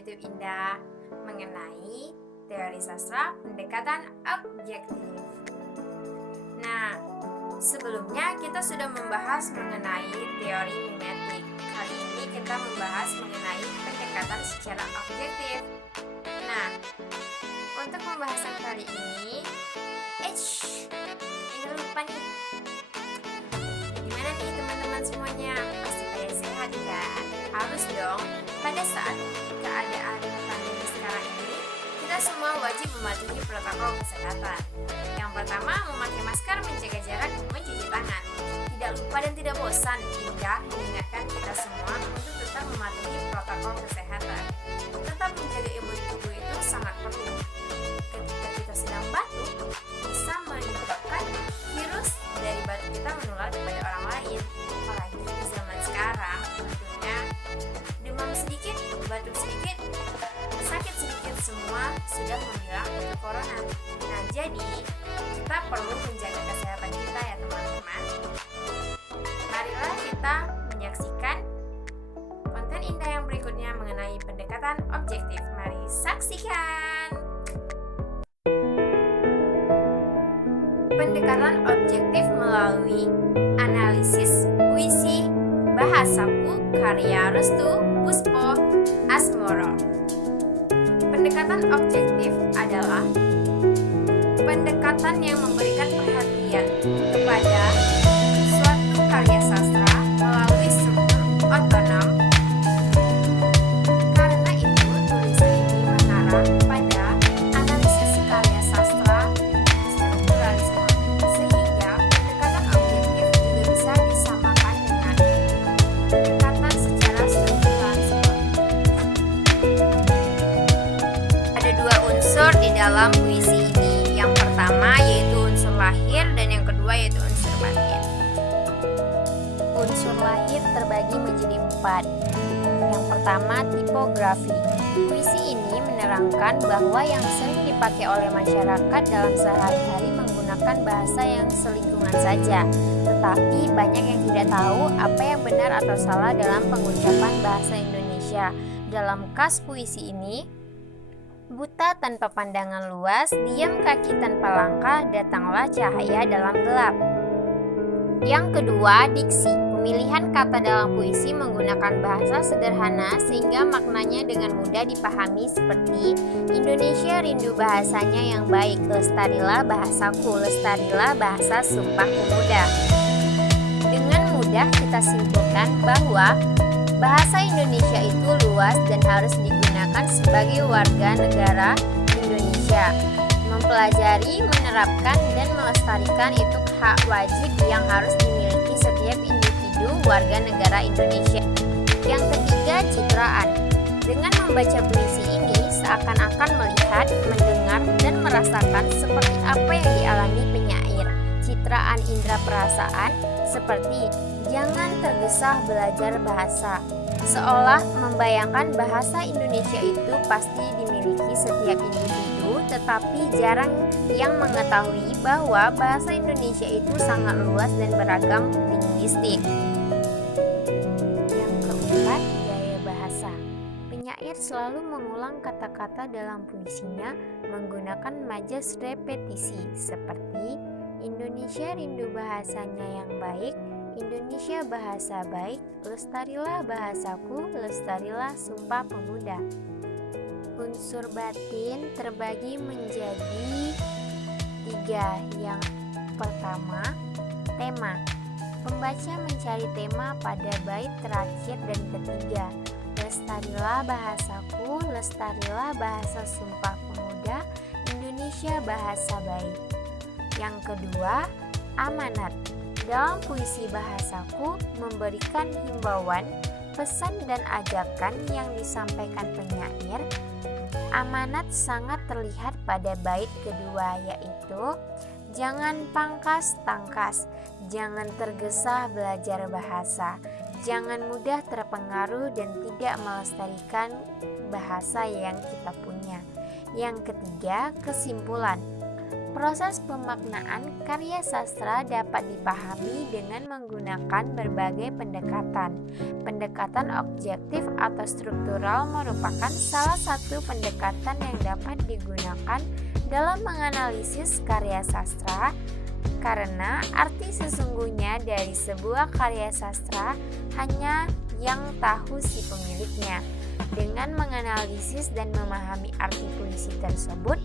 YouTube Indah mengenai teori sastra pendekatan objektif. Nah, sebelumnya kita sudah membahas mengenai teori mimetik. Kali ini kita membahas mengenai pendekatan secara objektif. Nah, untuk pembahasan kali ini, ini lupa nih. Gimana nih teman-teman semuanya? Pasti pada sehat kan? Harus dong. Pada saat keadaan pandemi sekarang ini, kita semua wajib mematuhi protokol kesehatan. Yang pertama, memakai masker, menjaga jarak, mencuci tangan. Tidak lupa dan tidak bosan hingga mengingatkan kita semua untuk tetap mematuhi protokol kesehatan. Tetap menjaga imun tubuh itu sangat perlu. Ketika kita sedang batuk, bisa menyebabkan virus dari batuk kita menular kepada orang lain. Apalagi di zaman sekarang, tentunya demam sedikit, batuk sedikit, sakit sedikit, semua sudah membilang itu corona. Nah, jadi kita perlu menjaga kesehatan kita ya teman-teman. Marilah kita menyaksikan konten indah yang berikutnya mengenai pendekatan objektif. Mari saksikan. Pendekatan objektif melalui analisis puisi Bahasaku karya Restu Puspo Asmoro. Pendekatan objektif adalah pendekatan yang memberikan perhatian kepada suatu karya sastra melalui struktur otonom. Karena itu, tulisan ini mengarah pada analisis karya sastra strukturalisme, sehingga pendekatan objektif juga bisa disamakan dengan pendekatan secara strukturalisme. Ada dua unsur di dalam puisi ini. Yang pertama yaitu unsur lahir dan yang kedua yaitu unsur batin. Unsur lahir terbagi menjadi 4. Yang pertama, tipografi. Puisi ini menerangkan bahwa yang sering dipakai oleh masyarakat dalam sehari-hari menggunakan bahasa yang selingkungan saja, tetapi banyak yang tidak tahu apa yang benar atau salah dalam pengucapan bahasa Indonesia. Dalam kas puisi ini, buta tanpa pandangan luas, diam kaki tanpa langkah, datanglah cahaya dalam gelap. Yang kedua, diksi. Pemilihan kata dalam puisi menggunakan bahasa sederhana sehingga maknanya dengan mudah dipahami seperti Indonesia rindu bahasanya yang baik, lestarilah bahasaku, lestarilah bahasa Sumpah Pemuda. Dengan mudah kita simpulkan bahwa bahasa Indonesia itu luas dan harus digunakan sebagai warga negara Indonesia. Mempelajari, menerapkan, dan melestarikan itu hak wajib yang harus dimiliki setiap individu warga negara Indonesia. Yang ketiga, citraan. Dengan membaca puisi ini, seakan-akan melihat, mendengar, dan merasakan seperti apa yang dialami penyair. Citraan indera perasaan seperti jangan tergesa belajar bahasa, seolah membayangkan bahasa Indonesia itu pasti dimiliki setiap individu, tetapi jarang yang mengetahui bahwa bahasa Indonesia itu sangat luas dan beragam linguistik. Yang keempat, gaya bahasa. Penyair selalu mengulang kata-kata dalam puisinya menggunakan majas repetisi seperti Indonesia rindu bahasanya yang baik, Indonesia bahasa baik, lestarilah bahasaku, lestarilah Sumpah Pemuda. Unsur batin terbagi menjadi 3. Yang pertama, tema. Pembaca mencari tema pada bait terakhir dan ketiga. Lestarilah bahasaku, lestarilah bahasa Sumpah Pemuda, Indonesia bahasa baik. Yang kedua, amanat. Dalam puisi Bahasaku memberikan himbauan, pesan dan ajakan yang disampaikan penyair. Amanat sangat terlihat pada bait kedua, yaitu jangan pangkas tangkas, jangan tergesa belajar bahasa, jangan mudah terpengaruh dan tidak melestarikan bahasa yang kita punya. Yang ketiga, kesimpulan. Proses pemaknaan karya sastra dapat dipahami dengan menggunakan berbagai pendekatan. Pendekatan objektif atau struktural merupakan salah satu pendekatan yang dapat digunakan dalam menganalisis karya sastra, karena arti sesungguhnya dari sebuah karya sastra hanya yang tahu si pemiliknya. Dengan menganalisis dan memahami arti puisi tersebut,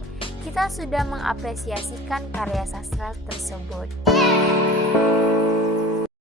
kita sudah mengapresiasikan karya sastra tersebut.